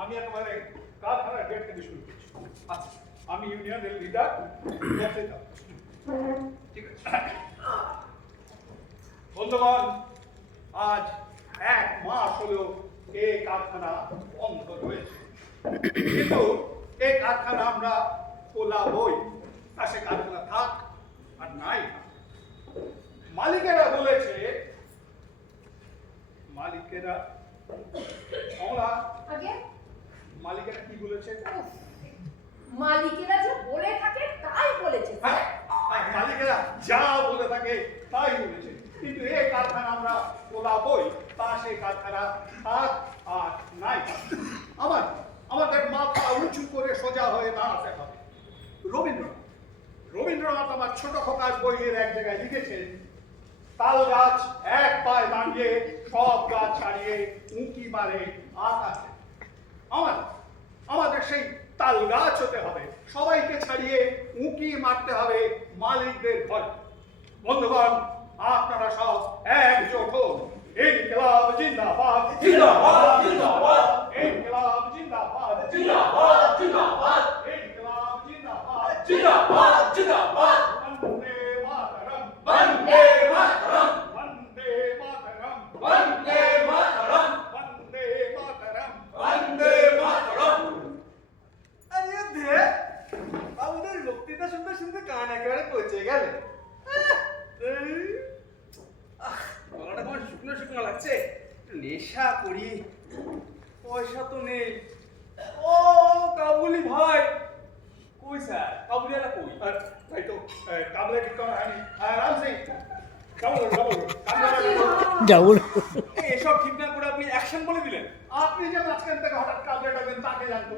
আমি একেবারে কারখানার গেট থেকে শুরু করছি। আচ্ছা, আমি ইউনিয়নের লিডার। ঠিক আছে বন্ধুগণ, আজ 1 মাস হলো এই কারখানা বন্ধ রয়েছে, কিন্তু এই কারখানা আমরা খোলাবই, তা সে কারখানা থাক আর নাই। মালিকেরা বলেছে, মালিকেরা মালিকেরা কি বলেছে? মালিকেরা যে বলে থাকে তাই বলেছে। মালিকেরা যা বলে থাকে তাই বলেছে, কিন্তু এই কারখানা আমরা খোলাবই, তা সেই কারখানা থাক আর নাই। আমাদের মাথা উঁচু করে সোজা হয়ে দাঁড়াতে হবে। রবীন্দ্রনাথ আমার ছোট খোকার বইয়ের এক জায়গায় লিখেছেন, তাল গাছ এক পায়ে দাঁড়িয়ে সব গাছ ছাড়িয়ে উঁকি মারে আকাশে। আমাদের সেই তাল গাছ হতে হবে, সবাইকে ছাড়িয়ে উঁকি মারতে হবে মালিকদের ঘরে। বন্ধুগণ, আপনারা সব একজোট হন। ইনকিলাব জিন্দাবাদ, জিন্দাবাদ, জিন্দাবাদ। ইনকিলাব জিন্দাবাদ, জিন্দাবাদ, জিন্দাবাদ। ইনকিলাব জিন্দাবাদ, জিন্দাবাদ, জিন্দাবাদ। বন্দে মাতরম, বন্দে মাতরম, বন্দে মাতরম, বন্দে মাতরম, বন্দে মাতরম। বন্দে মাতরম। আরে ধে আমাদের বক্তৃতা শুনতে শুনতে কান একেবারে পচে গেল। গলাটা কেমন শুকনো শুকনো লাগছে, একটু নেশা করি। পয়সা তো নেই। ও কাবুলি ভাই কই স্যার? কাবুলিয়ালা কই? তাই তো কাবলে কি করা হয়নি? রাম সিং যাবো এসব ঠিক না করে আপনি অ্যাকশন বলে দিলেন। আপনি যে মাঝখান থেকে হঠাৎ কাবলে ডাকবেন তাকে জানতো।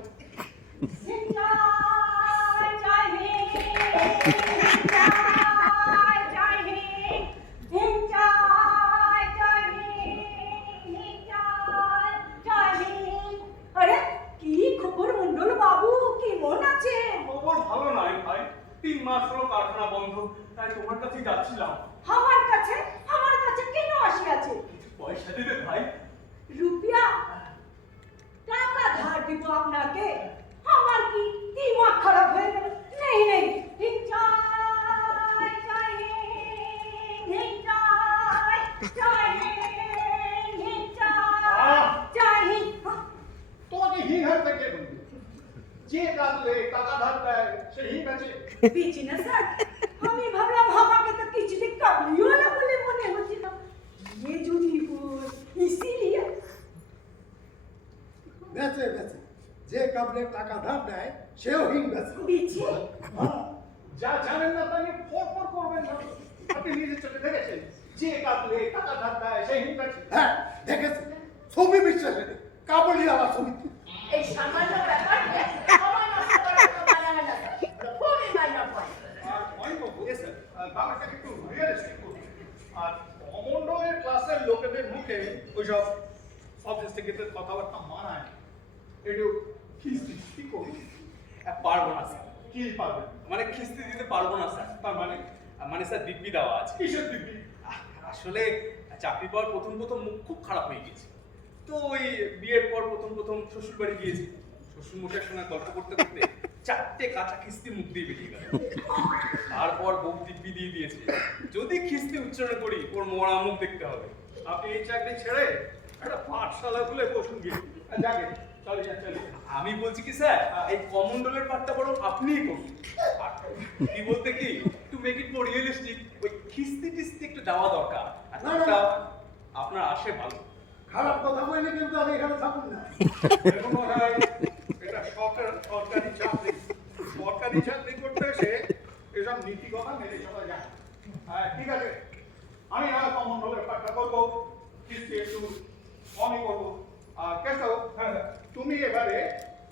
আরে কি খবর মন্ডল বাবু, কেমন আছে? খবর ভালো নয় ভাই, 3 মাস হলো কারখানা বন্ধ, তাই তোমার কাছেই যাচ্ছিলাম। আমার কাছে কেন আসিয়াছে? পয়সা দিবে ভাই? রুপিয়া টাকা ধার দিব আপনাকে? আমার কি দিমাগ খারাপ হয়ে গেল? নেই নেই, ঠিক চাই চাই ঠিক চাই চাই ঠিক চাই। তোমাকে হি হারতে কে বলবে? যে কাবলে টাকা ধার দেয় সে হি বেচে। বেচি না স্যার, আমি ভাবলাম আমাকে তো কিছুতে কাবলিওয়ালা বলে মনে হচ্ছিল। ये যদি बोल इसीलिए বেচে যে কাবলে টাকা ধার দেয় সেও হিং বেচে। বেচে যা জানেন না তা নিয়ে ফরফর করবেন না। আপনি নিজের চোখে দেখেছেন, যে কাবলে টাকা ধার দেয় সে হি বেচে। হ্যাঁ দেখেছি, ছবি বিশ্বাস নেই, কাবলি আমার ছবি। এই সামান্য ব্যাপার আমার নষ্ট করার কোনো মানে হয় না। খুবই মাইনর পয়েন্ট। ব্যাপারটাকে একটু রিয়েলিস্টিক করুন। আর অমন্ডলের ক্লাসের লোকেদের মুখে ওইসব সফিস্টিকেটেড কথাবার্তা মানায়। একটু খিস্তি করুন। পারবো না স্যার। কি পারবেন? মানে কিস্তি দিতে পারবো না স্যার। তার মানে মানে স্যার দিব্যি দেওয়া আছে। কিসের দিব্যি? আসলে চাকরি পাওয়ার প্রথম মুখ খুব খারাপ হয়ে গেছে। তো ওই বিয়ের পর প্রথম শ্বশুর বাড়ি গিয়েছি। শ্বশুর মশাইয়ের সঙ্গে গল্প করতে 4টে কাঁচা কিস্তি মুখ দিয়ে বেরিয়ে গেল। তারপর বউ দিব্যি দিয়ে দিয়েছে, যদি কিস্তি উচ্চারণ করি ওর মরা মুখ দেখতে হবে। আপনি এই চাকরি ছেড়ে একটা পাঠশালা খুলে বসুন গিয়ে। যাকে চলে চলে। আমি বলছি কি স্যার, এই কমন্ডলের পাঠটা বরং আপনিই করুন। আর কি বলতে কি, to make it more realistic, ওই খিস্তি টিস্তি একটু দেওয়া দরকার। আর টাকা আপনার আসে ভালো। খারাপ কথা বললে কিন্তু আমি এখানে থাকুন না। এরকম হয়, এটা সরকারি চাকরি। সরকারি চাকরি করতে এসে এসব নীতি কথা মেনে চলা যায়। হ্যাঁ ঠিক আছে, আমি না কমন্ডলের পাঠটা করবো, কিস্তি একটু কমই করবো। আর কেসো, তুমি এবারে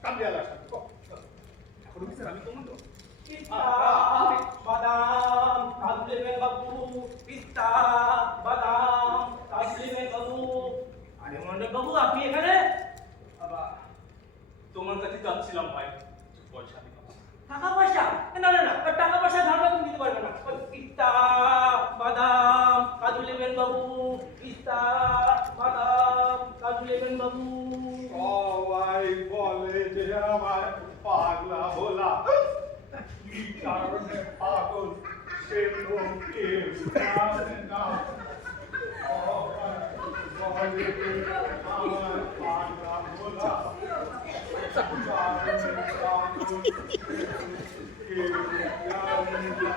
কাবলিয়ালার সাথে এখন কি স্যার আমি কমন্ডল? পিস্তা বাদাম কাবলি মে বাবু, পিস্তা বাদাম কাবলি মে বাবু। আরে মন্ডল বাবু আপনি এখানে? আবার তোমার কাছে যাচ্ছিলাম ভাই, পয়সা দিতে। টাকা পয়সা? না না না, টাকা পয়সা ধার তুমি দিতে পারবে না। পিস্তা বাদাম কাজু লেবেন বাবু, পিস্তা বাদাম কাজু লেবেন বাবু। সবাই বলে যে আমার পাগলা ভোলা, কি কারণে পাগল সে তো কেউ জানে না। সবাই বলে যে আমার পাগলা ভোলা, কি কারণে পাগল সে তো কেউ জানে না।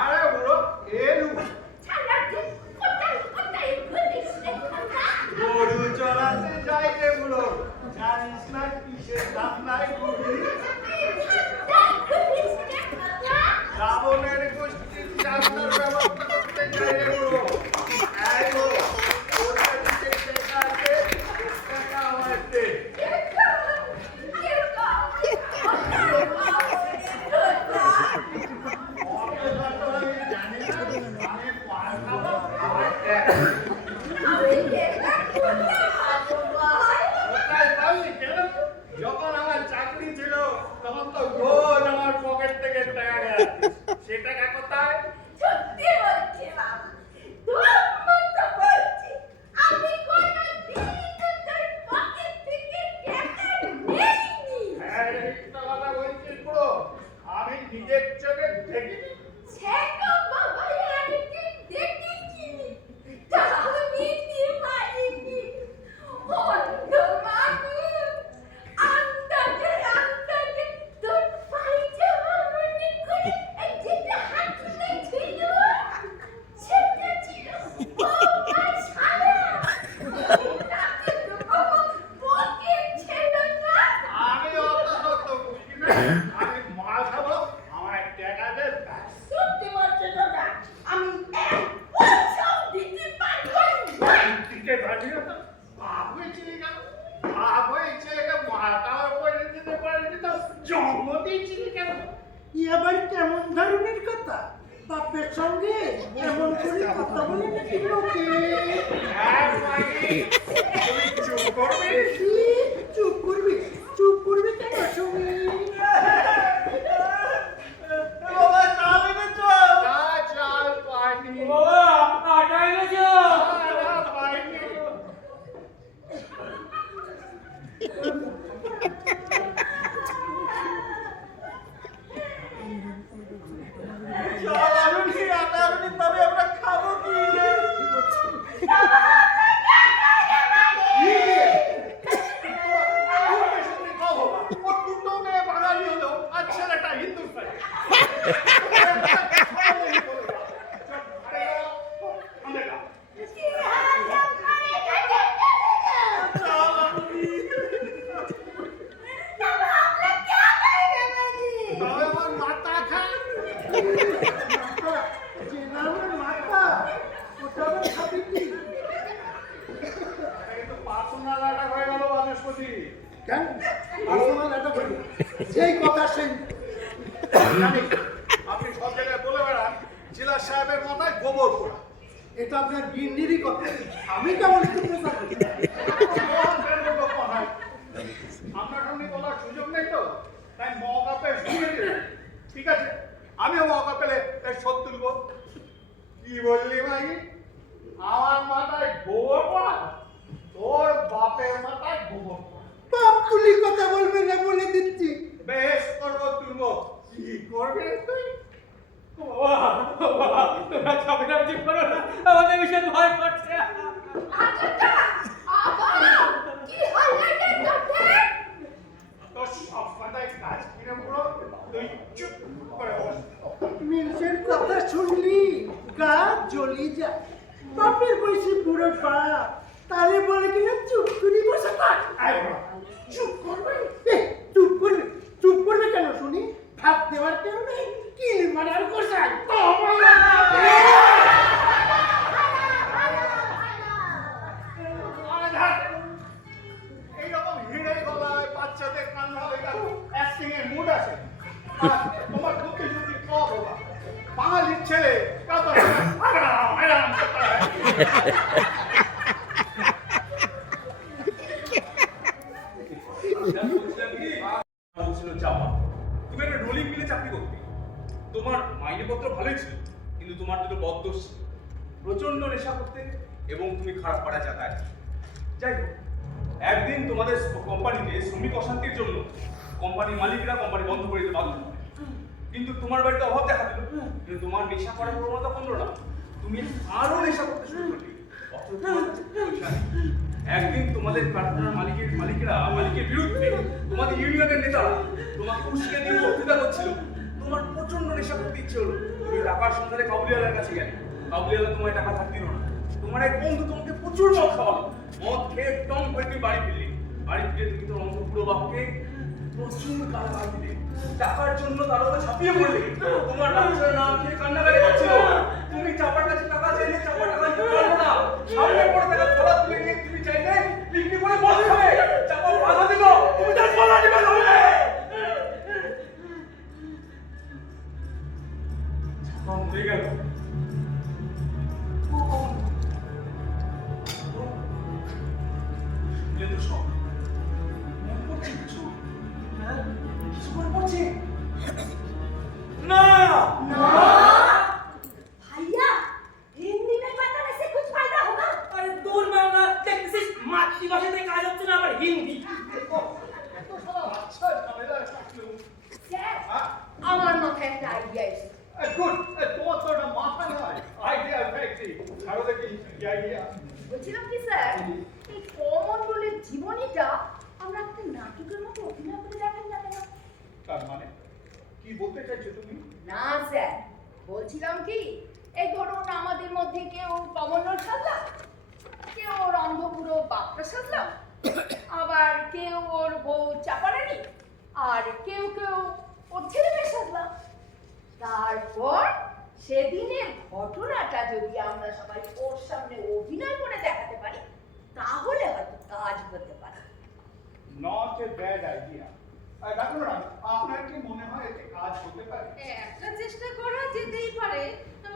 আরে বুড়ো এলু গরু চড়াতে যাই রে বুড়ো, জানিস না কিসের দাম নাই গুড়ি। রাবণের গোষ্ঠীর চাকরার ব্যবস্থা করতে যাই রে বুড়ো। এই বুড়ো, তোর কাছে টাকা আছে, টাকা আমায় দে। অত যত আমি জানি না, আমি পান খাবো, আমার টাকা। কোথায় পাবি কেন? যখন আমার চাকরি ছিল তখন তো রোজ আমার পকেট থেকে টাকা গেছে। সে টাকা কোথায়? হ্যাঁ, একটা কথা বলছিস পুরো, আমি নিজের চোখে দেখিনি। আমি অত শত বুঝি না, আমি মাল খাবো, আমার টাকা দে ব্যাস। দিতে পারবি না তো? বাপ হয়েছিলি কেন? বাপ হয়ে ছেলেকে মাল খাওয়ার পরে দিতে পারবি তো জন্ম দিয়েছিলি কেন? ই আবার কেমন ধরনের কথা? বাপের সঙ্গে এমন করে কথা বলে নাকি লোকে? হ্যাঁ, মাগি, তুই চুপ করবি? কি? চুপ করবি? চুপ করবি কেন শুনি? বাবা চাল এনেছো? না, চাল পাইনি। বাবা আটা এনেছো? না, পাইনি। চাল আনুনি, আটা আনুনি, তবে আমরা খাবো কি? সত্যি কহো, ও দুটো মেয়ে বাঙালি হলো, আর ছেলেটা হিন্দুস্তানি। চাল আনুনি। তবে আমার মাথা খায়। যে নামের মাথা, ওটা আবার খাবি কি? এটা কিন্তু পার্সোনাল অ্যাটাক হয়ে গেল বাচস্পতি। কেন? পার্সোনাল অ্যাটাক হলো। যেই কথা সেই জানি, আপনি সব জায়গায় বলে বেড়ান জেলা সাহেবের মাথায় গোবর পোড়া। এটা আপনার গিন্নিরই কথা। আমি কেমন একটু প্রচার করি? আপনার সঙ্গে বলার সুযোগ নেই তো, তাই মৌকা পেয়ে শুনে দিলেন। ঠিক আছে, আমিও মৌকা পেলে এর শোধ তুলব। কি বললি মাগি? আমার মাথায় গোবর পোড়া? তোর বাপের মাথায় গোবর পোড়া। বাপ তুলি কথা বলবে না বলে দিচ্ছি। বেশ করবো তুলব। কি করবে তুই? বাবা তোমরা ঝগড়াঝাটি করো না, আমাদের ভীষণ ভয় করছে। তোর সব কথায় কাজ কিনে পুরো, তুই চুপ করে বস। মিনসের কথা শুনলি গা জ্বলি যায়। বাপের বয়সী বুড়ো বাপ, তাহলে বলে কিনা চুপ করে বসে থাক। আয় বাবা, চুপ করবে? চুপ করবে? চুপ করবে কেন শুনি? ভাত দেওয়ার কেউ নেই, কি মারার কোথায়? এইরকম হিড়ে গলায় বাচ্চাদের কান্না হয়ে গেল, অ্যাক্টিং এর মুড আছে। আর তোমার বুদ্ধি শুদ্ধি কম বাবা। বাঙালির ছেলে কত আরাম আরাম করতে হয়। বলছিল চাপা, তুমি একটা রোলিং মিলে চাকরি করতে। তোমার মাইনেপত্র ভালোই ছিল, কিন্তু তোমার দুটো বদদোষ ছিল। প্রচন্ড নেশা করতে এবং তুমি খারাপ পাড়ায় যাতায়াত। যাই হোক, একদিন তোমাদের কোম্পানিতে শ্রমিক অশান্তির জন্য কোম্পানির মালিকরা কোম্পানি বন্ধ করে দিতে বাধ্য হয়। কিন্তু তোমার বাড়িতে অভাব দেখা দিল, কিন্তু তোমার নেশা করার প্রবণতা কমলো না, তুমি আরো নেশা করতে শুরু করলে। অথচ তোমার কাছে পয়সা নেই। একদিন তোমাদের কারখানার মালিকের বিরুদ্ধে তোমাদের ইউনিয়নের নেতারা তোমাকে উস্কে দিয়ে বক্তৃতা করছিল। তোমার প্রচন্ড নেশা করতে ইচ্ছে হলো, তুমি টাকার সন্ধানে কাবুলিওয়ালার কাছে গেলে। কাবুলিওয়ালা তোমায় টাকা ধার দিল না। তোমার এক বন্ধু তোমাকে প্রচুর মদ খাওয়ালো। মদ খেয়ে টং করে তুমি বাড়ি ফিরলে। বাড়ি ফিরে তুমি তোমার অন্তঃপুর বাপকে প্রচুর গালাগাল দিলে। টাকার জন্য তার উপর ঝাঁপিয়ে পড়লে। তোমার বাচ্চারা না খেয়ে কান্নাকাটি করছিল। তুমি চাপার কাছে টাকা চাইলে চাপা টাকা দিতে পারলো না। সামনে পড়ে থাকা থালা তুলে নিয়ে তুমি চাইলে বিক্রি করে মদ খাবে। চাপা বাধা দিল, তুমি তার গলা টিপে ধরলে। চাপা মরে গেল। শুনলে তো সব মনে পড়ছে কিছু? হ্যাঁ, কিছু মনে পড়ছে না? भैया हिंदी में बताने से कुछ फायदा होगा? আরে দূর বাংলা দেখছিস, মাতৃভাষাতে কাজ হচ্ছে না, আবার হিন্দি। এত সারা আচ্ছা ঝামেলা থাকলেও স্যার হ্যাঁ আমার মাথায় একটা আইডিয়া এসেছে। গুড, তোমার তো একটা মাথা নয়, আইডিয়া ফ্যাক্টরি। আরো দেখি কি আইডিয়া। বলছিলাম কি স্যার, এই কমণ্ডলের জীবনীটা আমরা একটা নাটকের মতো অভিনয় করে দেখান না কেন? তার মানে কি বলতে চাইছো তুমি? না স্যার, বলছিলাম কি, এই ধরুন আমাদের মধ্যে কেউ কমণ্ডল সাজলাম, কেউ ওর অন্ধপুরো বাপটা সাজলাম, আবার কেউ ওর বউ চাপারানি, আর কেউ কেউ ওর ছেলে মেয়ে সাজলাম। তারপর সেদিনের ঘটনাটা যদি আমরা সবাই ওর সামনে অভিনয় করে দেখাতে পারি, তাহলে হয়তো কাজ হতে পারে। Not a bad idea. Doctor, আপনার কি মনে হয় এতে কাজ হতে পারে? একটা চেষ্টা করা যেতেই পারে,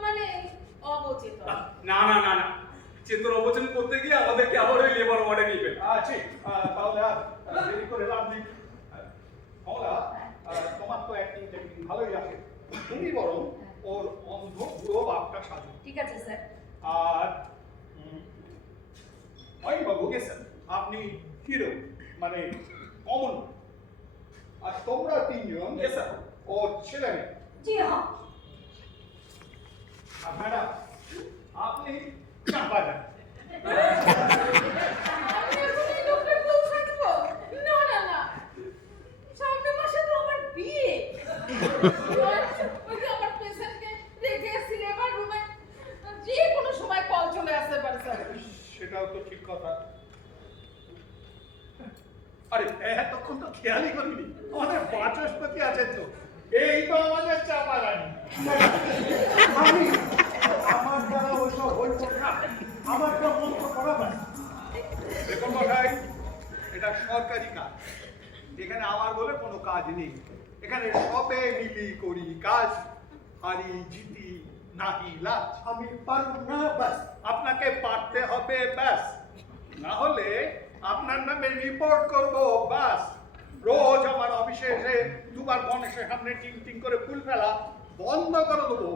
মানে অবচেতন। না না না না, চেতন অবচেতন করতে গিয়ে আমাদেরকে আবার ওই লেবার ওয়ার্ডে নিয়ে যাবে। আচ্ছা, তাহলে আর দেরি করে লাভ নেই। কমলা, তোমার তো অ্যাক্টিং টেকনিক ভালোই আছে, তুমি বরং ওর অন্ধ বুড়ো বাপটা সাজো। ঠিক আছে স্যার। আর বাবু, আপনি হিরো মানে কমন, আর তোমরা তিনজন ওর ছেলে মেয়ে। জি হ্যাঁ। আর ম্যাডাম, আপনি চাপা যান। আমি এখন এই লোকটার বউ থাকবো? না না না, সামনের মাসে তো আমার বিয়ে। ওই যে আমার পেশেন্টকে রেখে সিনেমার রুমে যে কোনো সময় কল চলে আসতে পারে স্যার। সেটাও তো ঠিক কথা। আরে এতক্ষণ তো খেয়ালই করিনি, আমাদের বাচস্পতি আছেন তো, এই তো আমাদের চাপা রানী। আমি আমার দ্বারা ওইসব হইত না, আমার যা মন্ত্র করা হয়। দেখুন মশাই, এটা সরকারি কাজ, এখানে আমার বলে কোনো কাজ নেই। এখানে সবে মিলি করি কাজ, হারি জিতি নাহি লাজ। আমি পারব না, ব্যাস আপনাকে পারতে হবে, ব্যাস না হলে আপনার নামে রিপোর্ট করব, ব্যাস। রোজ আমার অফিসে এসে দুবার গণেশের সামনে টিং টিং করে ফুল ফেলা বন্ধ করে দেবো।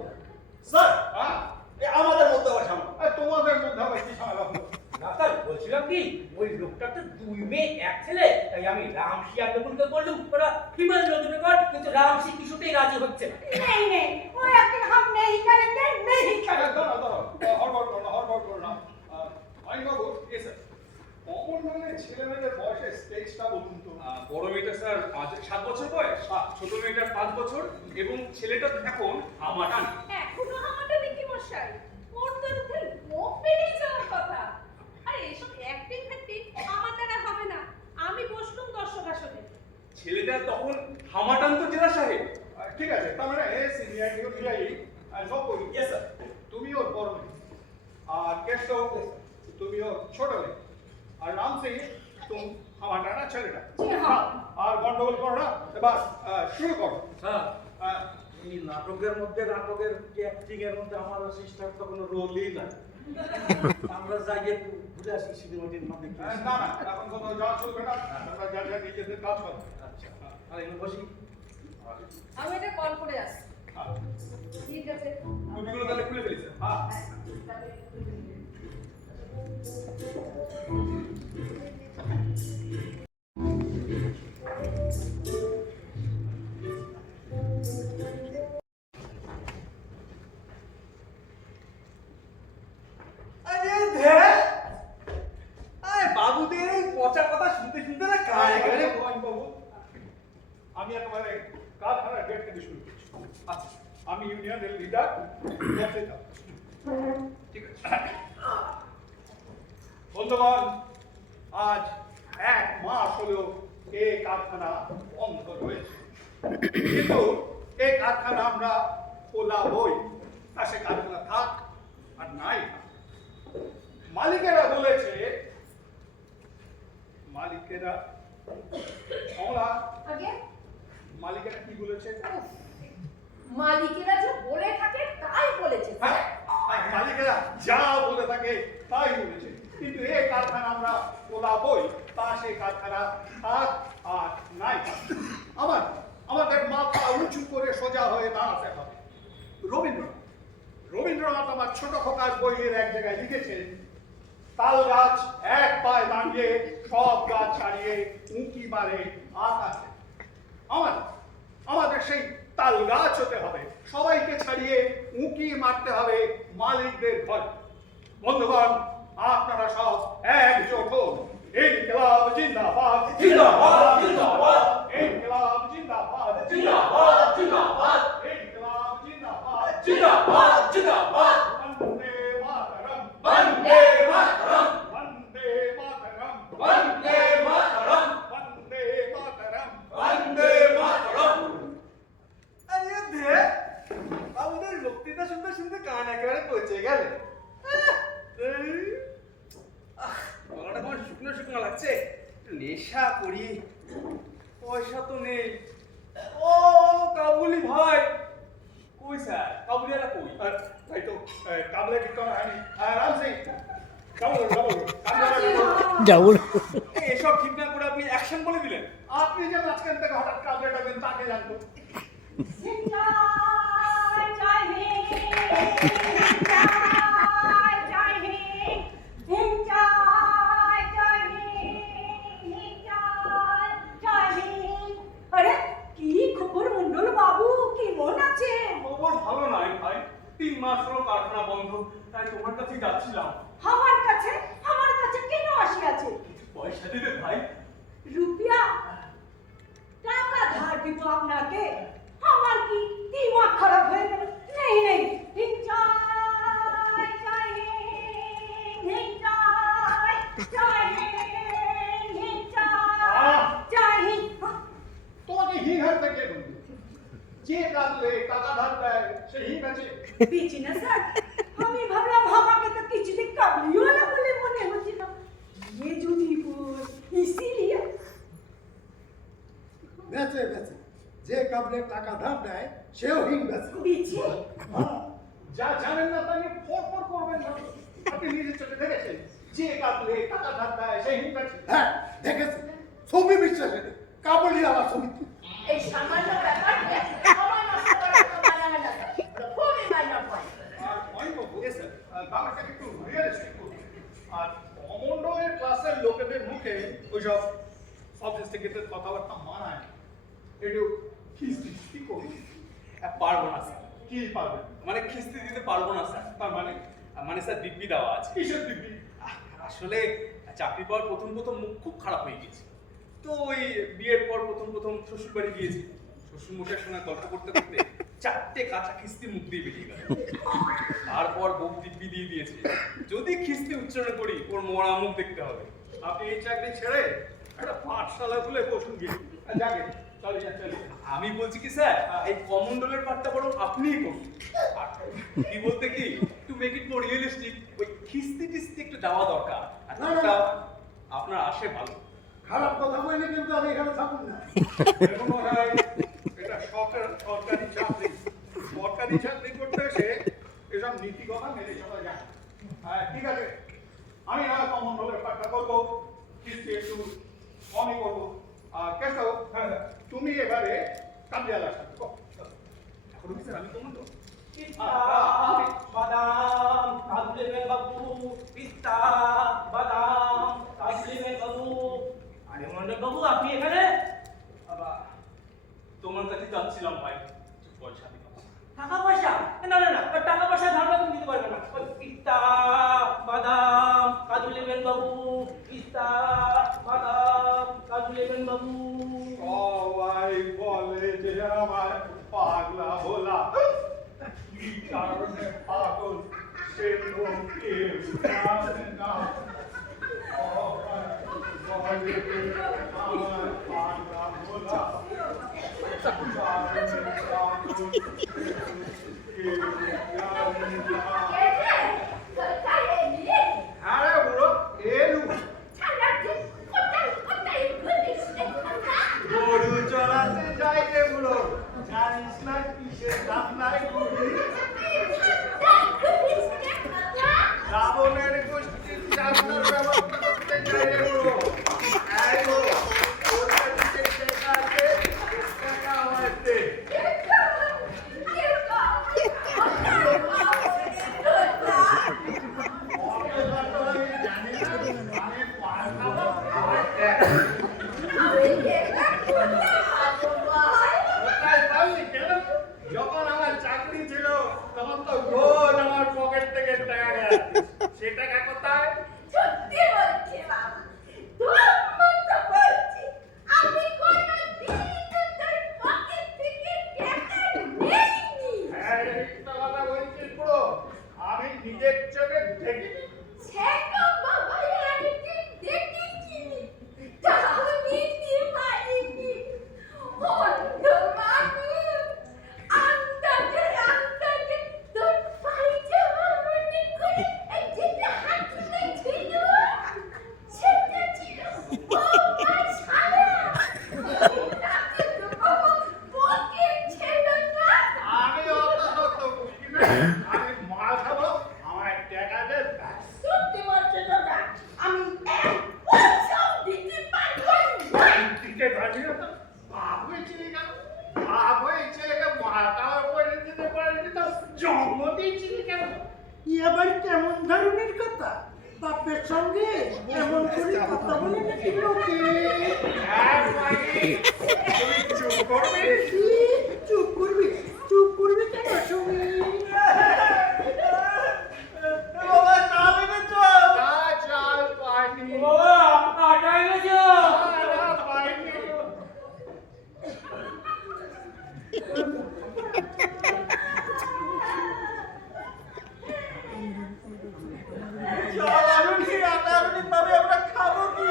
স্যার, হ্যাঁ, আমাদের মধ্যে আবার ঝামেলা। তোমাদের মধ্যে আবার কি ঝামেলা হলো? ডাক্তার, বলছিলাম কি, ওই লোকটার তো 2 মেয়ে 1 ছেলে, তাই আমি রামসি আর নকুলকে বললুম ওরা ফিমেল রোজনে কর, কিন্তু রামসি কিছুতেই রাজি হচ্ছে না। नहीं नहीं, वो यकीन हम नहीं करेंगे, नहीं करेंगे। দাঁড়াও, হড়বড় করো না। বাবু, কমন ছেলেমেয়েদের বয়সের স্টেজটা বলুন তো। বড় মেয়েটা স্যার 7 বছর বয়স, ছোট মেয়েটার 5 বছর এবং ছেলেটা এখন আমাটান। এখনো আমাটা দেখি মশাই, ওর তো উঠে মুখ বেরিয়ে যাওয়ার কথা। আরে এসব অ্যাক্টিং ফ্যাক্টিং আমার দ্বারা হবে না। আমি বসলুম দর্শক আসনে। ছেলেটা তখন হামাটান তো জেলা সাহেব। ঠিক আছে, তার মানে সিনিয়র নিউজিয়াই সব বলি। Yes sir. তুমি ওর বড় মেয়ে, আর কেশব তুমি ওর ছোট মেয়ে, আর রাম সিং তুমি আমার নানা ছেলেটা। জি হ্যাঁ। আর গন্ডগোল করো না, এবার শুরু করো। হ্যাঁ, এই নাটকের মধ্যে নাটকের অ্যাক্টিং এর মধ্যে আমার সিস্টার তো কোনো রোলই নাই। আমরা যাই একটু ঘুরে আসি সিনেমাটির মধ্যে। না না, এখন কোথাও যাওয়া চলবে না, তোমরা যা যা নিজেদের কাজ করো। আচ্ছা, আর এখানে বসি। আমি এটা কল করে আসি। হ্যাঁ, ঠিক আছে। টুপিগুলো তাহলে খুলে ফেলি স্যার। হ্যাঁ। হ্যাঁ, তাহলে বাবুদের এই পচা কথা শুনতে শুনতে না কান একেবারে বাবু, আমি একেবারে কারখানার গেট থেকে শুরু করছি। আচ্ছা আমি ইউনিয়নের লিডার। ঠিক আছে বন্ধুগণ, আজ 1 মাস হলো এই কারখানা বন্ধ রয়েছে, কিন্তু এই কারখানা আমরা খোলাবই, তা সে কারখানা থাক আর নাই থাক। মালিকেরা বলেছে, মালিকেরা কমলা, আগে মালিকেরা কি বলেছে? মালিকেরা যে বলে থাকে তাই বলেছে হ্যাঁ, মালিকেরা যা বলে থাকে তাই বলেছে, কিন্তু এই কারখানা আমরা খোলাবই, তা সেই কারখানা থাক আর নাই থাক। আমাদের মাথা উঁচু করে সোজা হয়ে দাঁড়াতে হবে। রবীন্দ্রনাথ আমার ছোট খোকার বইয়ের এক জায়গায় লিখেছেন, তাল গাছ এক পায়ে দাঁড়িয়ে সব গাছ ছাড়িয়ে উঁকি মারে আকাশে। আমাদের সেই তাল গাছ হতে হবে, সবাইকে ছাড়িয়ে উঁকি মারতে হবে মালিকদের ঘরে। বন্ধুগণ, আপনারা সব একজোট হন। ইনকিলাব জিন্দাবাদ, জিন্দাবাদ, জিন্দাবাদ। ইনকিলাব জিন্দাবাদ, জিন্দাবাদ, জিন্দাবাদ। ইনকিলাব জিন্দাবাদ, জিন্দাবাদ, জিন্দাবাদ। বন্দে মাতরম, বন্দে মাতরম, বন্দে মাতরম, বন্দে মাতরম, বন্দে মাতরম। বন্দে মাতরম। আরে ধে বাবুদের বক্তৃতা শুনতে শুনতে কান একেবারে পচে গেলে। গলাটা কেমন শুকনো শুকনো লাগছে, একটু নেশা করি। পয়সা তো নেই। ও কাবুলি ভাই, কই স্যার? কাবুলিয়ালা কই? তাই তো কাবলে কি করা হয়নি? রাম সিং, ডাবল ডাবল এসব ঠিক না করে আপনি অ্যাকশন বলে দিলেন। আপনি যে মাঝখান থেকে হঠাৎ কাবলে ডাকবেন তাকে জানতো। আরে কি খবর মন্ডল বাবু, কেমন আছে? খবর ভালো নাই ভাই, 3 মাস হলো কারখানা বন্ধ, তাই তোমার কাছে যাচ্ছিলাম। আমার কাছে কেন আসিয়াছে? পয়সা দিবে ভাই? রুপিয়া টাকা ধার দিব আপনাকে? আমার কি দিমাগ খারাপ হয়ে গেল? নেই নেই, হিংচায় চাই হিংচায় চাই হিংচায় চাই। তোমাকে হিং হারতে কে বলবে? যে কাবলে টাকা ধার দেয় সে হিং আছে। বেঁচে না স্যার, আমি ভাবলাম আমাকে তো কিছুদিন কাবলিওয়ালা বলে মনে হচ্ছিল। ये जूती फूल इसीलिए বেচে যে কাবলে টাকা ধার দেয় সেও হিং বেচে। पीछे যা জানেন না তা নিয়ে ফর করবেন না। আপনি নিজের চোখে দেখেছেন, যে কাবলে টাকা ধার দেয় সে হিং আছে। হ্যাঁ দেখেছি, ছবি বিশ্বাসে নেই, কাবলি আমার ছবি। এই সামান্য ব্যাপারে সময় নষ্ট করা তো মানা হয় না, ওটা খুবই মাইনর পয়েন্ট। আর অনেক ব্যাপারটাকে একটু রিয়েলিস্টিক করুন। আর কমন্ডোয়ের ক্লাসের লোকেদের মুখে ওইসব সফিস্টিকেটেড কথাবার্তা মানায় না। একটু খিস্তি কি করুন? পারবো না স্যার। কি পারবেন? মানে খিস্তি দিতে পারবো না স্যার। তার মানে মানে স্যার দিব্যি দেওয়া আছে। কিসের দিব্যি? আসলে চাকরি পাওয়ার প্রথম মুখ খুব খারাপ হয়ে গেছে। তো ওই বিয়ের পর প্রথম শ্বশুর বাড়ি গিয়েছি। শ্বশুর মশাইয়ের সঙ্গে গল্প করতে করতে 4টে কাঁচা খিস্তি মুখ দিয়ে বেরিয়ে গেল। তারপর বউ দিব্যি দিয়ে দিয়েছে, যদি খিস্তি উচ্চারণ করি ওর মোড়া মুখ দেখতে হবে। আপনি এই চাকরি ছেড়ে একটা পাঠশালা খুলে বসুন গিয়ে। যাকে চলে যান চলে যান। আমি বলছি কি স্যার, এই কমন্ডলের পার্টটা বরং আপনিই করুন। আর কি বলতে কি, to make it more realistic, ওই খিস্তি টিস্তি একটু দেওয়া দরকার। আর না, না, তারটা না। আপনার আসে ভালো। খারাপ কথা বললে কিন্তু আমি এখানে থাকুন না। দেখুন মহারাজ, এটা সরকারি চাকরি। সরকারি চাকরি করতে এসে এসব নীতি কথা মেনে চলা যায়। হ্যাঁ ঠিক আছে, আমি না কমন্ডলের পাঠটা করবো, কিস্তি একটু কমই করবো। আর কেশব, তুমি এবারে কাবলিয়ালার সাথে করো। এখন কি স্যার আমি কমন্ডল? পিস্তা বাদাম কাবলি মে বাবু, পিস্তা বাদাম কাবলি মে বাবু। আরে মন্ডল বাবু, আপনি এখানে? আবার তোমার কাছে যাচ্ছিলাম ভাই, পয়সা দিতে। টাকা পয়সা? না না না, টাকা পয়সা ধার তুমি দিতে পারবে না। পিস্তা বাদাম কাবলি মে বাবু, পিস্তা আরে বুড়ো এলু গরু চড়াতে যাই রে বুড়ো, জানিস না কিসের ধান্দায় ঘুরি? রাবণের গোষ্ঠীর চালানোর ব্যবস্থা করতে যাই রে বুড়ো। এই বুড়ো, তোর কাছে যে টাকা আছে, টাকা আমায় দে। যখন আমার চাকরি ছিল তখন তো রোজ আমার পকেট থেকে টাকা গেছে। সে টাকা কোথায়? সত্যি বলছি বাবা, ধর্মত বলছি, আমি কোনোদিন তোর পকেট থেকে টাকা নেইনি। হ্যাঁ, একটা কথা বলছিস পুরো, আমি নিজের চোখে দেখিনি। সেটা বাবা একদিন দেখেছি, তাও নিতে পারিনি। অন্ধ মানুষ, আন্দাজে আন্দাজে তোর পায়জামা মনে করে যেটা হাঁটুতে ছিল, সেটা ছিল বৌমার শালা। তাতে তো বাবা পকেট ছিল না। আমি অত শত বুঝি না, আমি মাল খাবো, আমার টাকা দে ব্যাস। সত্যি বলছো দাদা, আমি এক পয়সাও দিতে পারবো না। দিতে পারবি না তো? বাপ হয়েছিল কেন? বাপ হয়ে ছেলেকে মাল খাওয়ার পয়সা দিতে পারিনি তো জন্ম দিয়েছিলি কেন? ই আবার কেমন ধরনের কথা? বাপের সঙ্গে এমন করে কথা বলে নাকি লোকে? হ্যাঁ, মাইরি, তুই চুপ করবি? কি? চুপ করবি? চুপ করবি কেন শুনি? বাবা চাল এনেছো? না, চাল পাইনি। বাবা আটা এনেছো? না, পাইনি। চাল আনুনি, আটা আনুনি, তবে আমরা খাবো কি?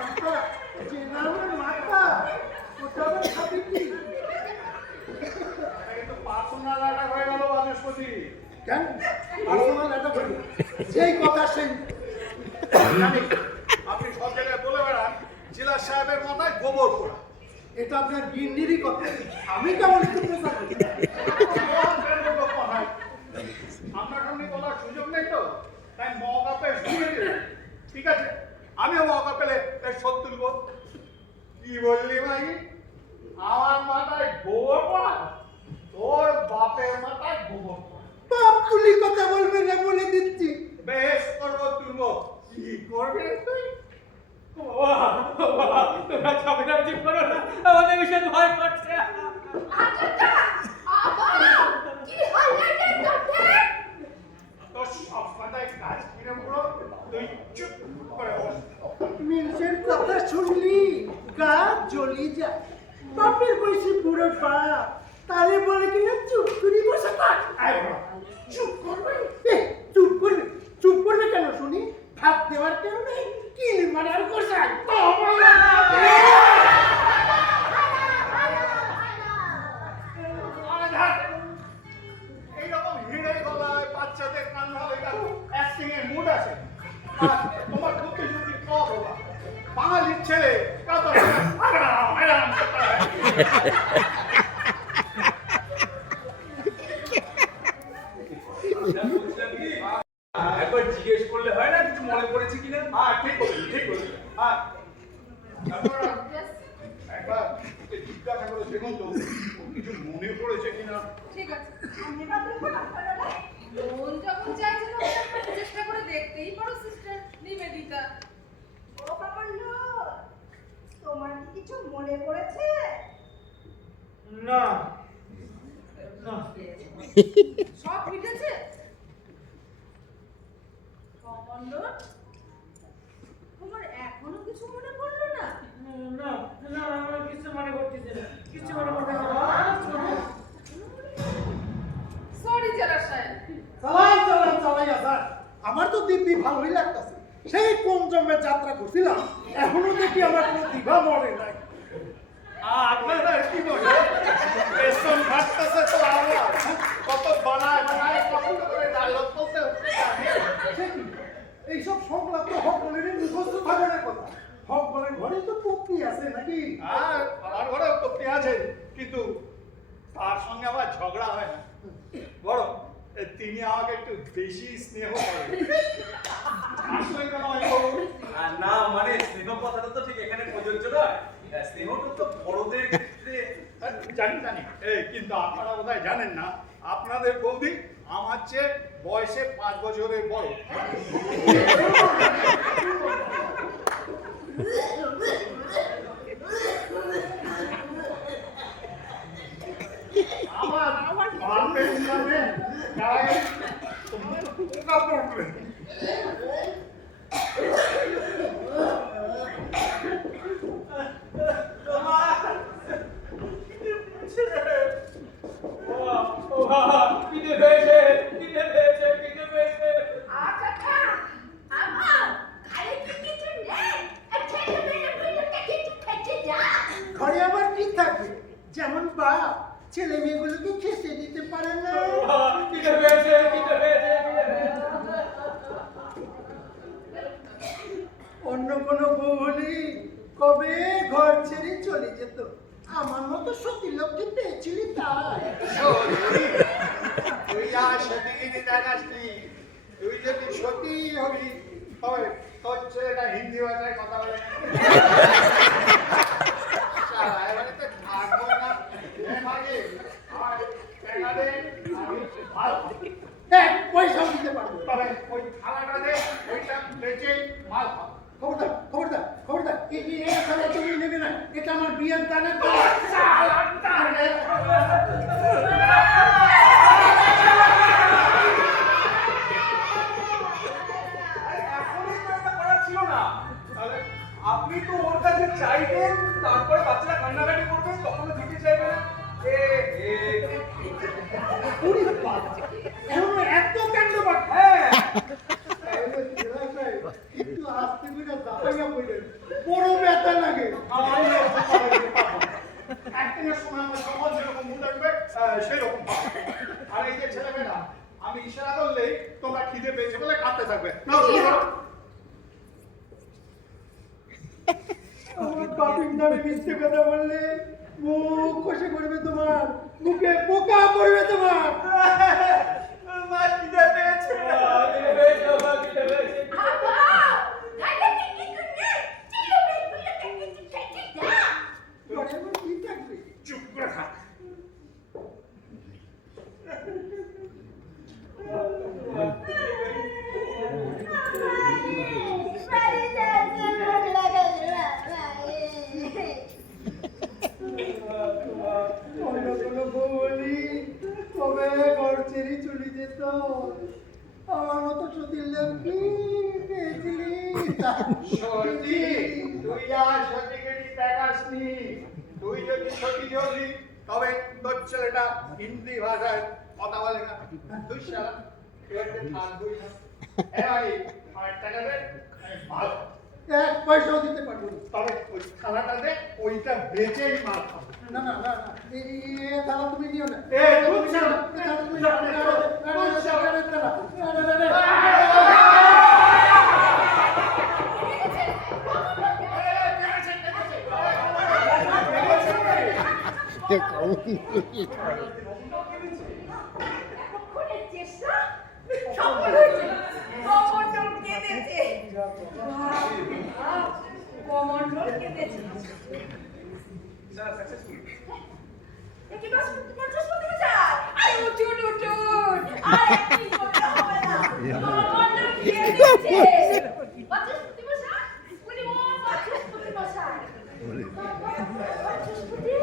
মাথা, যে নামের মাথা, ওটা আবার খাবি কি? কেন? পার্সোনাল এটা বলবি? যেই কথা সেই আপনি সব জায়গায় বলে বেড়ান জেলা সাহেবের মাথায় গোবর পোড়া। এটা আপনার গিন্নিরই কথা। আমি কেমন একটু প্রচার করি? আপনার সামনে বলার সুযোগ নেই তো, তাই মৌকা পেয়ে শুনে দিলেন। ঠিক আছে, আমিও মৌকা পেলে এর শোধ তুলব। কি বললি ভাই? আমার মাথায় গোবর পড়া, তোর বাপের মাথায় গোবর পড়া। বাপ তুলি কথা বলবে না বলে দিচ্ছি। বেশ করবো, তুলব। কি করবে তুই? বাবা তোমরা ঝগড়াঝাটি করো না, আমাদের ভীষণ ভয় করছে। আচ্ছা, আবার কি হলো রে তোদের? তোর সব কথায় কাজ কিনে পুরো, তুই চুপ করে বস। মিনসের কথা শুনলি গা জ্বলি যায়। বাপের বয়সী বুড়ো পাড়া, তারে বলে কিনা চুপ করে বসে থাক। আয় বাবা, চুপ করবে। এ, চুপ করবে? চুপ করবে কেন শুনি? ভাত দেওয়ার কেউ নেই, কি মারার কোথায়? এইরকম হিড়ে গলায় বাচ্চাদের কান্না লেখা অ্যাক্টিং এর মুড আছে। আর তোমার বুদ্ধি যদি কম বাবা, বাঙালির ছেলে কত আরাম আরাম করতে হয়। বলছিলাম কি, একবার জিজ্ঞেস করলে হয় না কিছু মনে পড়েছে কিনা? হ্যাঁ, ঠিক বলেছি, ঠিক বলেছি। হ্যাঁ, আপনারা একবার ওকে জিজ্ঞাসা করে দেখুন তো ওর কিছু মনে পড়েছে কিনা। ঠিক আছে, আমি এবার দেখবো না। মন যখন চাইছে না, তখন চেষ্টা করে দেখতেই পারো সিস্টার নিবেদিতা। ও বাবা লো, তোমার কি কিছু মনে পড়েছে? না না সব মিটেছে? কমণ্ডল, তোমার এখনো কিছু মনে পড়লো না? না না আমার কিছু মনে করতেছে না, কিছু মনে করতেছে না। সরি জেলা সাহেব। চালাইয়া স্যার, আমার তো দিব্যি ভালোই লাগতেছে। সেই কোন জন্মে যাত্রা করছিলাম, এখনো দেখি আমার কোনো দিঘা মরে নাই। আপনারা কি বলে পেছন ঘাটতেছে তো আমার কত বানায় বানায় কষ্ট করে ডায়লগ বলতে হচ্ছে। সে কি? এইসব সংলাপ তো হক বলের মুখস্থ থাকার কথা। হক বলের ঘরে তো পত্নী আছে নাকি? আর আমার ঘরেও করতে আছে, কিন্তু তার সঙ্গে আমার ঝগড়া হয় না, বরং তিনি আমাকে একটু বেশি স্নেহ করেন। আসলে কেন আমি বলবো? না মানে স্নেহ কথাটা তো ঠিক এখানে প্রযোজ্য নয়। স্নেহটা তো বড়দের ক্ষেত্রে জানি জানি কিন্তু আপনারা বোধহয় জানেন না, আপনাদের বৌদি আমার চেয়ে বয়সে 5 বছরের বড়। আমার বাপের নামে গায়ে পোকা পড়বে। আচ্ছা আমার ঘরে কি কিছু নেই? ছেলে মেয়ে গুলোকে কিছু খেতে যা। ঘরে আবার কি থাকবে? যেমন বাপ ছেলে মেয়েগুলোকে খেতে দিতে পারে না। অন্য কোনো বউ হলে কবে ঘর ছেড়ে চলে যেত। আমার মতো সতী লোককে পেয়েছিলি তাই। তুই আর সতীগিরি দেখাসনি। তুই যদি সতী হবি তবে তোর ছেলেটা হিন্দি ভাষায় কথা বলে। সারা এবারে তো থাকবো না। ভাগে আর টাকা দে, আমি ভালো। এক পয়সাও দিতে পারবো। তবে ওই থালাটা দে, ওইটা বেচে মাল খাও। খবরদার খবরদার খবরদার, এই থালা তুমি নেবে না। এটা আমার বিয়ের দানের থালা। এখনই তো এটা করা ছিল না। তাহলে আপনি তো ওর কাছে চাইবেন, তারপরে বাচ্চারা কান্নাকাটি করবেন, তখন দিতে চাইবেন না। ওরে বাবা, এখনো এত কাণ্ড বাট। হ্যাঁ একটু আস্তে করে দাপাইয়া বললেন, বড় ব্যথা লাগে। একদিনের সময় আমরা সমাজ যেরকম মুখ রাখবে সেরকম হবে। আর এই যে ছেলেমেয়েরা, আমি ইশারা করলেই তোমরা খিদে পেয়েছে বলে কাঁদতে থাকবে। নাও, শুরু করো। আমার বাপির নামে মিথ্যে কথা বললে মুখ কষে করবে তোমার, মুখে পোকা পড়বে তোমার। মা খিদে পেয়েছে। ঘরে কি কিছু নেই? ছেলে মেয়ে গুলোকে কিছু খেতে যা। ঘরে আবার কি থাকবে? চুপ করে থাক। অন্য কোনো বউ হলি তবে ঘর ছেড়ে চলে যেত। আমার মতো সতীর লক্ষ্মী পেয়েছিলি। সত্যি তুই আর সতীগিরি দেখাসনি। তুই যদি সতী হবি তবে তোর ছেলেটা হিন্দি ভাষায় কথা বলে না। তুই শালা পেটে থাকবই না। এবারে আমার টাকা দে, আমি মাল খাবো। এক পয়সাও দিতে পারবো না। তবে ওই থালাটা দে, ওইটা বেচেই মাল খাবো। না না না না, এই থালা তুমি নিও না। এ, দুধ ছাড়া। এই থালা তুমি নিও না। দুধ ছাড়া। এতক্ষণের চেষ্টা সফল হয়েছে। কমণ্ডল কেঁদেছে। কমণ্ডল কেঁদেছে। একে বাচস্পতি মশাই, আরে উঠুন উঠুন, আর একদিন করতে হবে না। কমণ্ডল কেঁদেছে। বাচস্পতি মশাই, উনি ও বাচস্পতি মশাই। বাচস্পতি,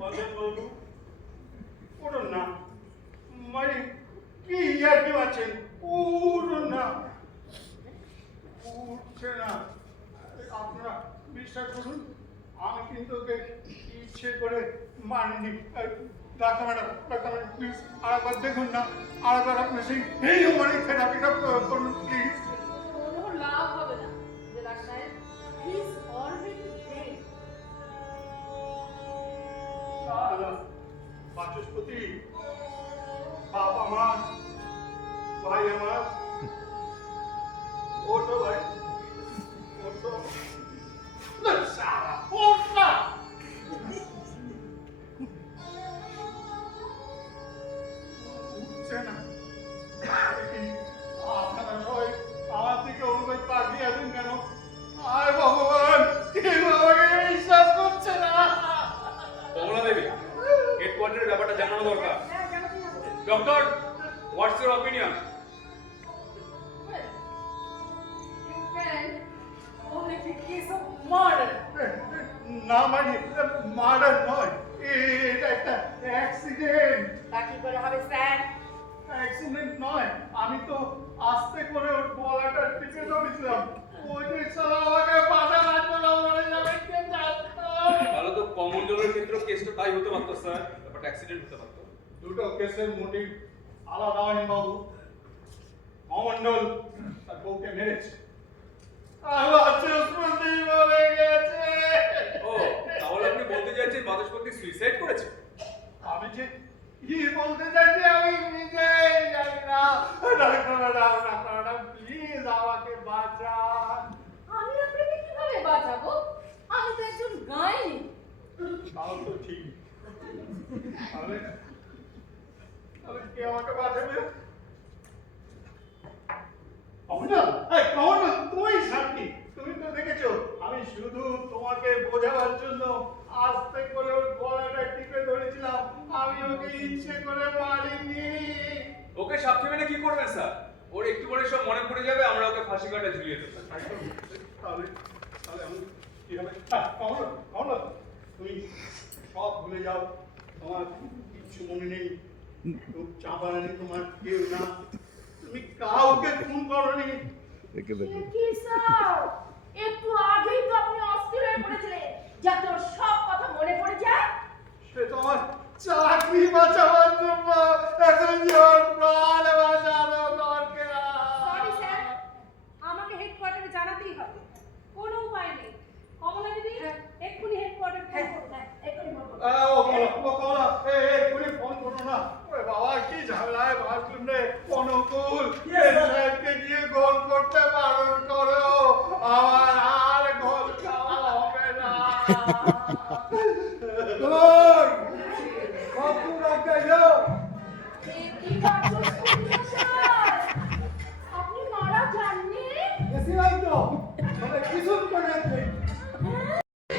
বলেন বাবু উঠুন না মানে কি আর কি আছেন উঠুন না উঠছে না আপনারা বিশ্বাস করুন আমি কিন্তু ওকে ইচ্ছে করে মারিনি ডাক্তার ম্যাডাম প্লিজ আরেকবার দেখুন না আরেকবার আপনি সেই হিউম্যানিক থেরাপিটা প্রয়োগ করুন প্লিজ কোনো লাভ হবে না জেলা সাহেব he is already dead. Vachaspati বাপ আমার ভাই আমার ওঠো ভাই ওঠো না সারা ওঠ না উঠছে না আপনারা সবাই আমার দিকে অনুভব তাকিয়ে আছেন কেন আয় ভগবান কেউ আমাকে বিশ্বাস করছে না কমলা দেবী হেডকোয়ার্টারের ব্যাপারটা জানানো দরকার। Doctor, what's your opinion? You can only be case of murder. না মানে মার্ডার নয় এটা একটা অ্যাক্সিডেন্ট তা কি করে হবে স্যার? অ্যাক্সিডেন্ট নয় আমি তো আস্তে করে ওর গলাটা টিপে ধরেছিলাম ওই যে সালা আমাকে বাধা লাগতো না মরে যাবে কে জানতো তাহলে তো কমন্ডলের ক্ষেত্রে কেসটা তাই হতে পারতো স্যার, ব্যাপারটা অ্যাক্সিডেন্ট হতে পারতো। দুটো কেসের মোটিভ আলাদা হয়নি বাবু কমন্ডল তার বউকে মেরেছে আর বাচস্পতি মরে গেছে ও, তাহলে আপনি বলতে চাইছেন বাচস্পতি সুইসাইড করেছে? আমি যে কি বলতে চাইছি আমি নিজেই জানি না ডাক্তার প্লিজ আমাকে বাঁচান আমি আপনাকে কিভাবে বাঁচাবো? আমি তো একজন গাইনি। তাও তো ঠিক তাহলে কে আমাকে বাঁচাবে কমন্ডল এই কমন্ডল তুই সাক্ষী তুমি তো দেখেছো আমি শুধু তোমাকে বোঝাবার জন্য আস্তে করে ওর গলাটা টিপে ধরেছিলাম আমি ওকে ইচ্ছে করে মারিনি ওকে সাক্ষী মেনে কি করবেন স্যার? ওর একটু পরে সব মনে পড়ে যাবে, আমরা ওকে ফাঁসি কাটা ঝুলিয়ে দেবো। তাহলে তাহলে আমি কি হবে কমন্ডল কমন্ডল তুমি সব ভুলে যাও তোমার কিচ্ছু মনে নেই চাপারানি তোমার কেউ না তুমি কাউকে খুন করনি কি স্যার একটু আগেই তো আপনি অস্থির হয়ে পড়েছিলেন যাতে ওর সব কথা মনে পড়ে যায়। সে তোমার চাকরি বাঁচাবার জন্য এখন জীবন প্রাণ বাঁচানো দরকার সরি স্যার, আমাকে হেডকোয়ার্টারে জানাতেই হবে। কোনো উপায় নেই। কমলা দিদি এক্ষুনি হেডকোয়ার্টারে ফোন করুন। এক্ষুনি বলবো। ও কমলা এক্ষুনি ফোন করো না ওরে বাবা কি ঝামেলায় ভাবছিলাম রে অনুকূল সাহেবকে গিয়ে গোল করতে বারণ করো আমার আর গোল খাওয়া হবে না কি বাচস্পতি মশাই, আপনি মারা যাননি?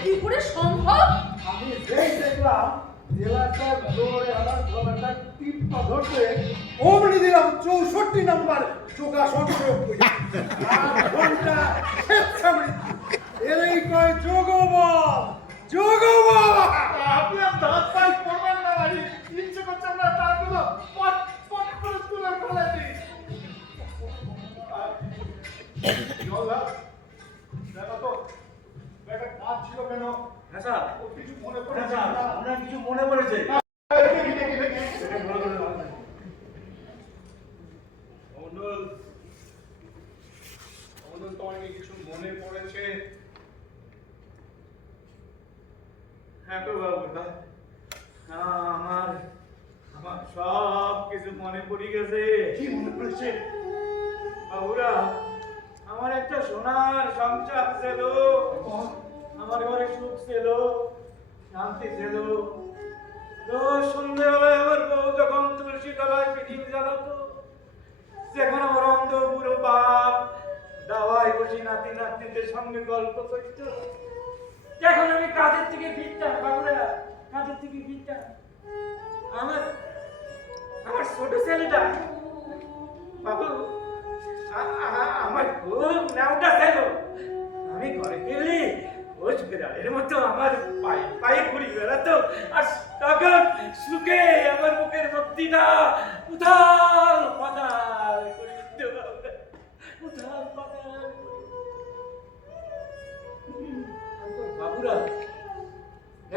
কি করে সম্ভব? আমি যেই দেখলাম জেলাটার জোরে আমার গলাটা টিপা ধরতে অমনি দিলাম 64 নাম্বার যোগাসন প্রয়োগ করি আর ঘন্টা এরই কয় যোগবল আপনি আর দাঁত পাই করবেন না ভাই ইচ্ছে করছে আমরা তারগুলো পট পট করে তুলে ফেলে দিই জল্লাদ দেখো তো একটা কাজ ছিল কেন হ্যাঁ স্যার, ও কিছু মনে হ্যাঁ পড়েছে স্যার, না আপনার কিছু মনে পড়েছে? অমল তোমার কি কিছু মনে পড়েছে হ্যাঁ তো বাবু, আমার আমার সব কিছু মনে পড়ে গেছে। কি মনে পড়েছে বাবুরা, আমার একটা সোনার সংসার ছিল, আমার ঘরে সুখ ছিল, শান্তি ছিল। রোজ সন্ধ্যেবেলায় আমার বউ যখন তুলসী তলায় পৃথিবী জ্বালাতো, যেখানে আমার অন্ধ বুড়ো বাপ দাওয়ায় বসে নাতি নাতনিদের সঙ্গে গল্প করত, এখন আমি কাজের থেকে ফিরতাম। বাবুরা, কাজের থেকে ফিরতাম, আমার আমার ছোট ছেলেটা বাবু আমার খুব নামটা ছিল। আমি ঘরে গেলে ও ফেরালের মতো আমার পায়ে পায়ে ঘুরি বেড়াতো, আর তখন সুখে আমার বুকের ভক্তিটা উথাল পাতাল করে দিত বাবুরা, উথাল পাতাল করে। তারপর বাবুরা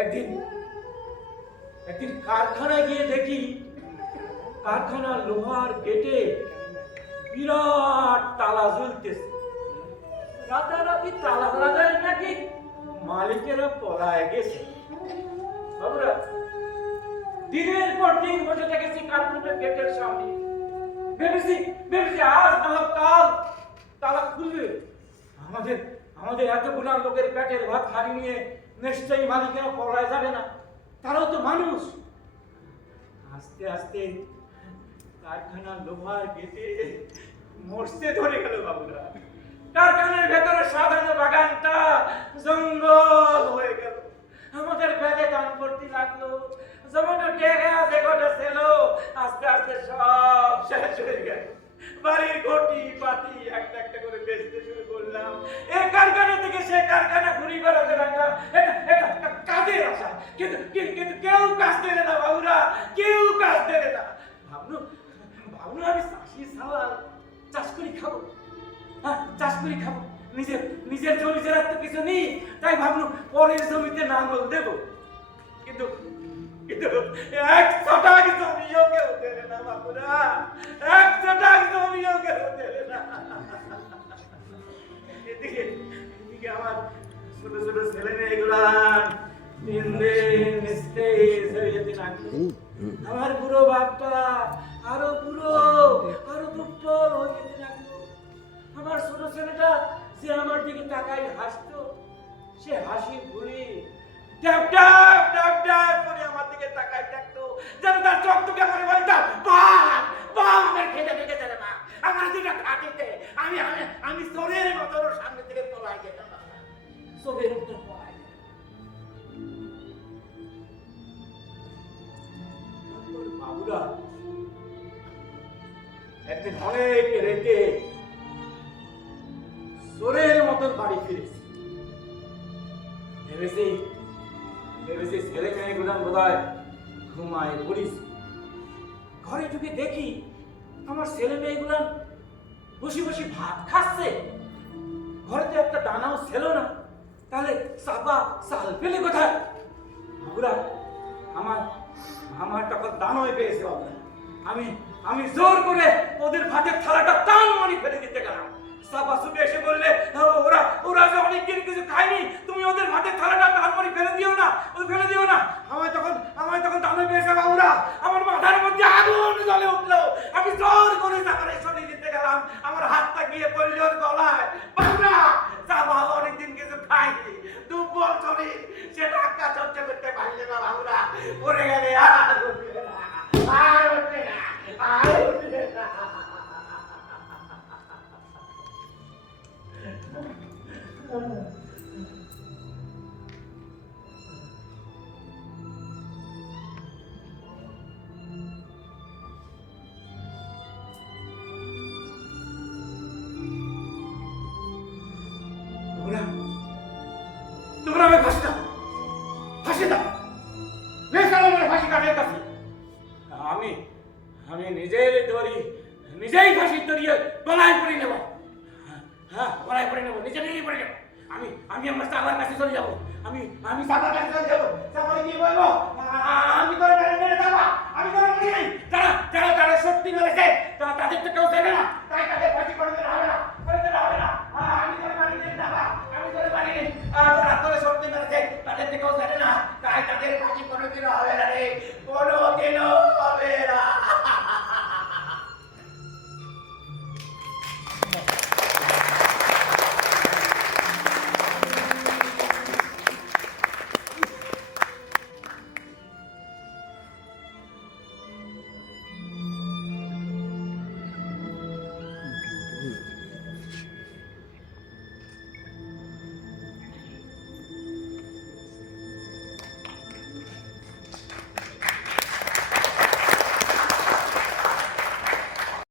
একদিন কারখানায় গিয়ে দেখি কারখানার লোহার গেটে বিরাট তালা ঝুলতেছে। রাতারাতি তালা লাগায় নাকি মালিকেরা পলায় গেছে। বাবুরা দিনের পর দিন বসে থেকেছি কারখানার গেটের সামনে, ভেবেছি আজ না হোক কাল তালা খুলবে। আমাদের এতগুলো লোকের পেটের ভাত হারি নিয়ে নিশ্চয়ই মালিকেরা পলায় যাবে না, তারাও তো মানুষ। আস্তে আস্তে কারখানার লোহার গেটে মরতে ধরে গেল বাবুরা। কারখানার ভেতরে সাজানো বাগানটা জঙ্গল হয়ে গেল। আমাদের ব্যাগে দান করতে লাগলো, যেমন টেকা যেটা ছিল আস্তে আস্তে সব শেষ হয়ে গেল। বাড়ির ঘটি পাটি একটা একটা করে বেচতে শুরু করলাম। এই কারখানা থেকে সে কারখানা ঘুরি বেড়াতে লাগলাম। এটা কাজের আশা, কিন্তু কেউ কাজ দেবে না বাবুরা, কেউ কাজ দেবে না। ভাবলো আমি চাষ করি খাবো, চাষ করি খাবো। নিজের জমি জেরার তো কিছু নেই, তাই ভাবলো পরের জমিতে নাঙ্গল দেবো। কিন্তু 100 টাকা জমিও কেউ দেবে না বাবুরা, 100 টাকা জমিও কেউ দেবে না। এদিকে আমার ছোট ছোট ছেলে মেয়েগুলা দিন দিন স্টেজ হয়ে যেতে লাগলো। আমার বুড়ো বাপটা আরো বুড়ো, আরো দুর্বল হয়ে যেতে লাগলো। আমার ছোট ছেলেটা যে আমার দিকে তাকায় হাসতো, সে হাসি ভুলি ডাব ডাব ডাব ডাব করে আমার দিকে তাকায় থাকতো, যেন তার চোখ দুটো করে বলতো, বাপ আমার খেতে দেখে চলে না, আমার দিকে খাটিতে আমি চোরের মতো সামনে থেকে পলাই যেতাম, চোরের মতো পলাই যেতাম। বাবুরা একদিন অনেক রেতে চোরের মতন বাড়ি ফিরেছি। ভেবেছি ছেলে মেয়েগুলো বোধহয় ঘুমায় পড়িস। ঘরে ঢুকে দেখি আমার ছেলে মেয়েগুলো বসে বসে ভাত খাচ্ছে। ঘরে তো একটা দানাও ছিল না, তাহলে চাপা চাল পেলে কোথায়? বাবুরা আমার তখন দানই পেয়েছে বাবুরা। আমি জোর করে ওদের ভাতের থালাটা টান মারি ফেলে দিতে গেলাম। সাপা ছুটে এসে বললে, ওরা যে অনেকদিন কিছু খায়নি, তুমি ওদের ভাতের থালাটা টান মারি ফেলে দিও না। আমায় তখন দানই পেয়েছে বাবুরা। আমার মাথার মধ্যে আগুন জ্বলে উঠলো। আমি জোর করে চাপারে সরিয়ে দিতে গেলাম, আমার হাতটা গিয়ে পড়ল ওর গলায়। বাবুরা চাপা অনেকদিন কিছু খায়নি, দুর্বল শরীর, সে ধাক্কা সহ্য করতে পারলে না বাবুরা, পড়ে গেলে আর উঠবে না, আর উঠবে না, আর উঠবে না। তোমরা আমায় ফাঁসি দাও, ফাঁসি দাও, ফাঁসি কাটের কাছে। আমি নিজেই ফাঁসির দড়িয়ে গলায় পড়ে নেব। গলায় পড়ে নেবো, নিজেই পড়ে নেবো। আমি আমার চাপার কাছে চলে যাবো। আমি চাপার কাছে চলে যাবো, চাপারে গিয়ে বলবো